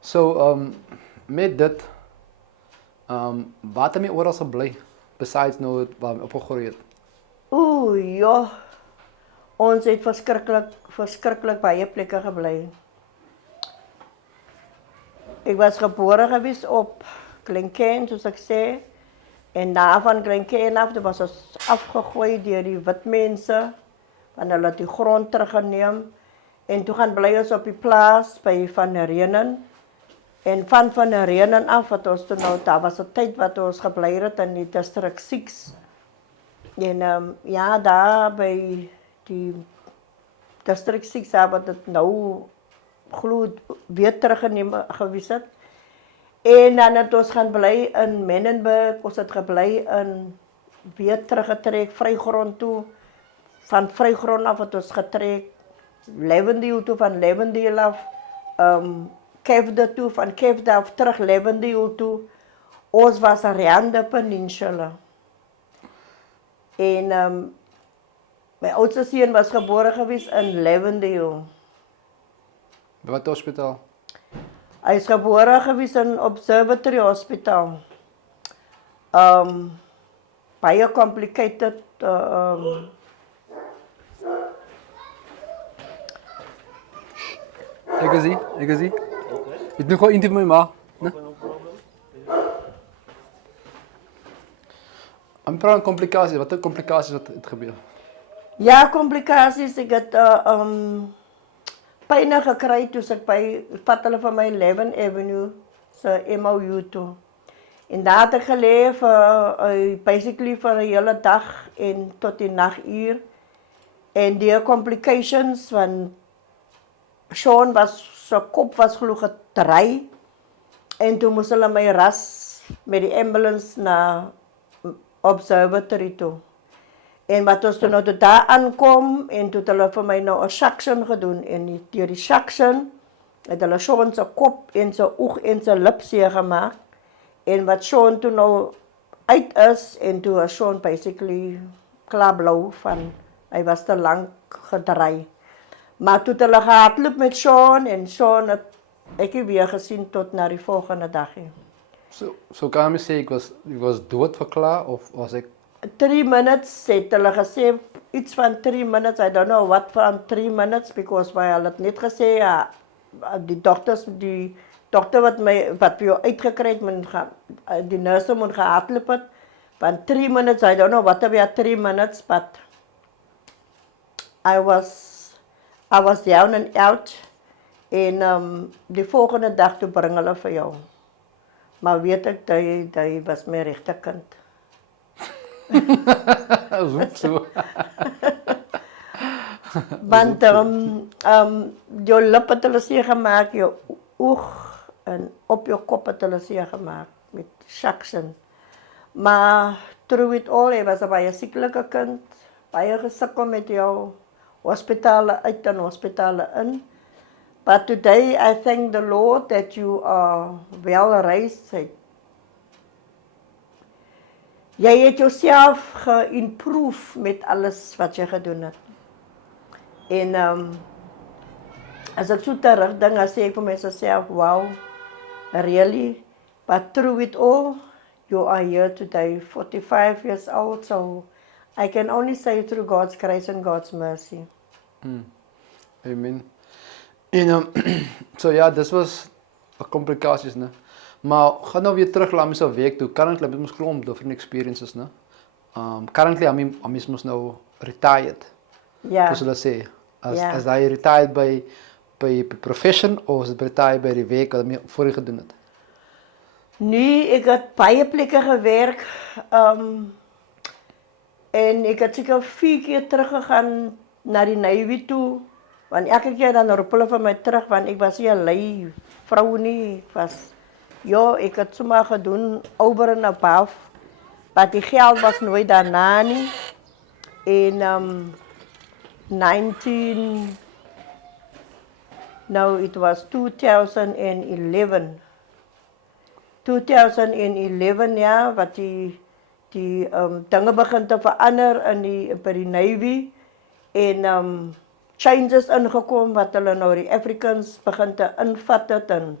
So, met dit, wat het my oral gebly besides nou waar my opgegroei het? Ja, ons het verskriklik baie plekke gebly. Ek was gebore gewees op Glencairn, soos ek sê. En daar van Glencairn af, toe was ons afgegooi deur die wit mense, want hulle het die grond teruggeneem. En toe gaan bly ons op die plaas by Van Renen. En van Renen af, wat ons toe nou, daar was 'n tyd wat ons gebly het in die District 6. En ja, daar by die District 6, daar wat het nou glo weer teruggeneem gewees het. En dan het ons gaan bly in Menenberg, ons het gebly in weer teruggetrek Vrygrond toe. Van Vrygrond af het ons getrek Lavendale toe, van Lavendale af Kefde toe, van Kefde af terug Lavendale toe. Ons was aan de Peninsula. En my oudste seun was gebore gewees in Lavendale. By wat hospitaal? Hy is gebore gewees in Observatory Hospital. Baie complicated. Ek is hier. Het nu gewoon intiep met my ma. Nee? I'm praat complicaties. Wat 'n complicaties wat het gebeur? Ja, complicaties. Ek het pyn gekry toe ek by vat hulle van my 11 Avenue se MOU toe. En daar het ek gelê vir basically vir 'n hele dag en tot die naguur. En die complications van Sean sy kop was glo gedry. En toe moes hulle my ras met die ambulance na Observatory toe. En wat ons toen nou tot daar aankom, en toen hulle vir my nou 'n suction gedoen, en deur die suction het hulle Sean se kop en sy oog en sy lip seer gemaak. En wat Sean toe nou uit is, en toe was Sean basically klaarblou van, hy was te lank gedry. Maar toe het hulle gehardloop met Sean, en Sean het ek nie weer gesien tot na die volgende dag. So kan jy sê ek was dood verklaar of was ek 3 minutes, het hulle gesê, iets van 3 minutes, I don't know what from 3 minutes, because hulle het net gesê, ja, die dokter wat vir jou uitgekry het, die nurse moet gehardloop het, van 3 minutes, I don't know what about 3 minutes, but I was down and out, en die volgende dag toe bring hulle vir jou. Maar weet ek, die was my regte kind. so. Want jou lip het hulle seer gemaak, jou oog en op jou kop het hulle seer gemaak met suction. Maar through it all, hy was 'n baie sieklike kind, baie gesukkel met jou hospitale uit en hospitale in. But today I thank the Lord that you are well raised. Jy het jouself geïmprove met alles wat jy gedoen het. En as ek so terugdink, dan sê ek vir myself, wow, really? But through it all, you are here today, 45 years old, so I can only say through God's grace and God's mercy. Amen. En so ja, dis was 'n komplikasies, né? Maar gaan nou weer terug na my se week toe. Currently het ons klomp different experiences, né? Currently I'm mos nou retired. Ja. Soos hulle sê. As hy retired by profession of is dit retired by die werk wat hy voorheen gedoen het? Nee, ek het baie plekke gewerk. En ek het seker 4 keer teruggegaan na die Navy toe. Want elke keer dan roep hulle vir my terug, want ek was nie 'n lui vrou nie. Ek het sommer gedoen over and above. Maar die geld was nooit daarna nie. En it was 2011. 2011, ja, wat die dinge begin te verander by die Navy. En changes ingekom wat hulle nou die Africans begin te invat het en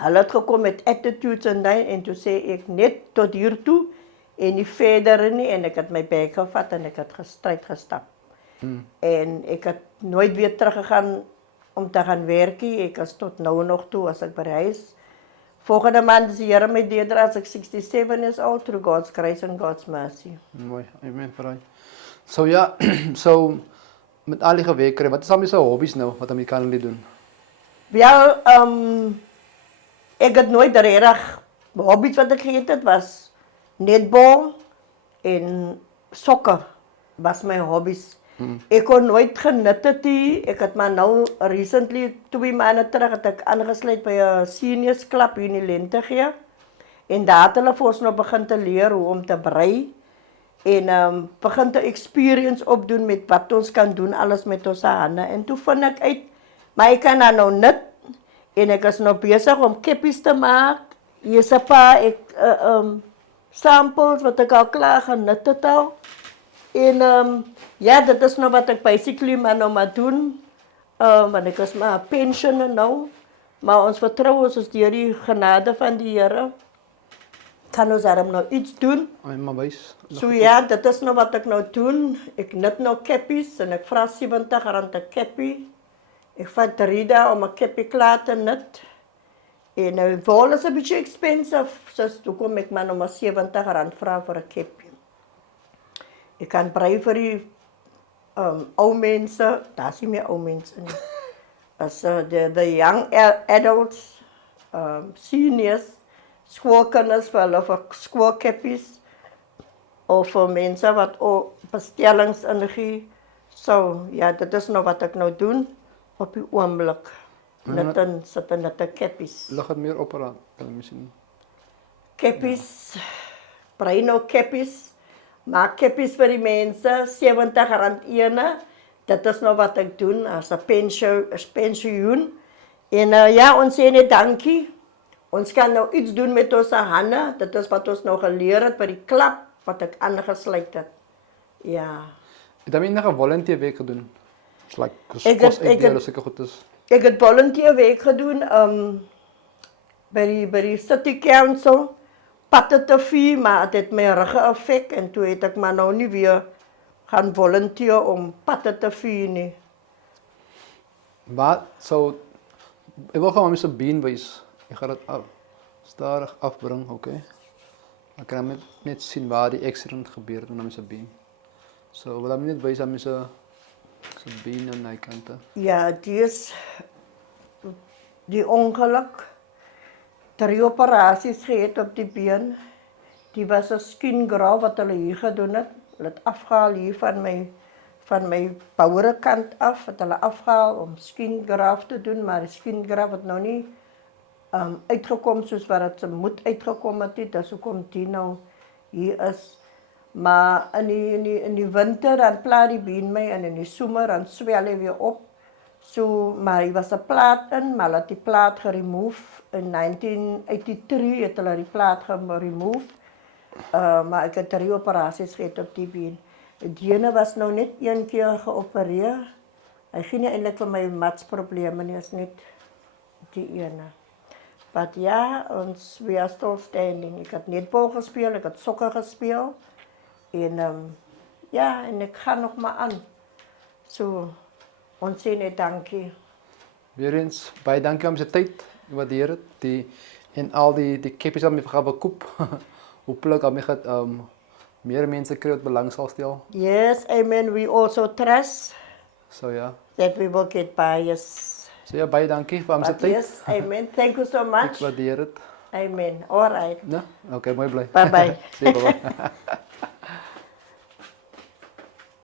hulle het gekom met attitudes en toe sê ek net tot hier toe en nie verder nie en ek het my bek gevat en ek het gestryd gestap. En ek het nooit weer teruggegaan om te gaan werk nie. Ek is tot nou nog toe as ek by die huis. Volgende maand is die Here my deurder as ek 67 years old through God's grace and God's mercy. Mooi, amen vir hy. So ja, so met al die geweekry, wat is al my se hobbies nou wat hom kan doen? Wel, ek het nooit regtig hobbies wat ek gehad het was netbal en sokker was my hobbies. Ek kon nooit genut het nie. Ek het maar nou recently 2 maande terug het ek aangesluit by 'n seniors club hier in Lentegee. En daar het hulle vir ons nou begin te leer hoe om te brei en begin te experience opdoen met wat ons kan doen alles met ons hande. En toe vind ek uit, maar ek kan nou nut en ek is nou besig om keppies te maak. Hier is 'n paar samples wat ek al klaar genut het al. En ja, dat is nou wat ek basically maar nou maar doen. Want ek is maar pensioner nou. Maar ons vertrou ons is deur die genade van die Here. Kan ons daarom nou iets doen? Ai, maar wys. So ja, dat is nou wat ek nou doen. Ek nut nou keppies en ek vra R70 'n keppie. Ek vat Rida om 'n keppie klaar te nut. En vol is 'n bietjie expensive. Dus toe kom ek maar nou maar R70 vra vir 'n keppie. Ek kan brei vir die ou mense, daar is nie meer ou mense nie. As the young adults, seniors, skoolkinders vir hulle vir skoolkeppies of vir mense wat bestellings ingee. So ja, dit is nou wat ek nou doen op die oomblik. Net dan sit net 'n keppies. Lig dit meer op aan, kan jy sien. Keppies, brei nou keppies. Maak keppies vir die mense, R70 ene. Dit is nou wat ek doen as 'n pensioen. En ja, ons sê net dankie. Ons kan nou iets doen met ons hande. Dit is wat ons nou geleer het by die klub wat ek aangesluit het. Ja. Het jy nog 'n volunteer werk gedoen? It's like goed is. Ek het volunteer werk gedoen by die city council. Patatafie, maar dit het my rug geaffek en toe het ek maar nou nie weer gaan volunteer om patatafie nie. Maar so ek wil gewoon so been wys. Ek gaan dit stadig afbring, okay? Ek kan net sien waar die accident gebeur het met my se been. So wil ek net wys aan my se been aan die kante. Ja, die ongeluk. 3 operasies gehad op die been. Die was 'n skin graft wat hulle hier gedoen het. Hulle het afgehaal hier van my bouerkant af, het hulle afgehaal om skin graft te doen, maar die skin graft het nou nie uitgekom soos wat dit moet uitgekom het. Dis hoekom die nou hier is. Maar in die winter dan pla die been my en in die somer dan swel hy weer op. So, maar hy was 'n plaat in, maar hulle het die plaat geremove. In 1983 het hulle die plaat geremove. Maar ek het 3 operasies gehad op die been. Die ene was nou net 1 keer geopereer. Hy ging nie eintlik vir my matsprobleme nie, is net die ene. But ja, we are still standing. Ek het netbal gespeel, ek het sokker gespeel. En ja, en ek gaan nog maar aan. So, ons sê net dankie. Weer eens, baie dankie om sy tyd. Ek waardeer dit. En al die keppies wat my gaan bekoop. Hopelijk dat my gaat meer mense kry wat belang sal stel. Yes, amen. We also trust So ja. that we will get by. Yes. So ja, baie dankie vir sy tyd. Yes, amen. Thank you so Ek much. waardeer dit. Amen. All right. Ja, okay, mooi bly. Bye-bye. Sê bye-bye.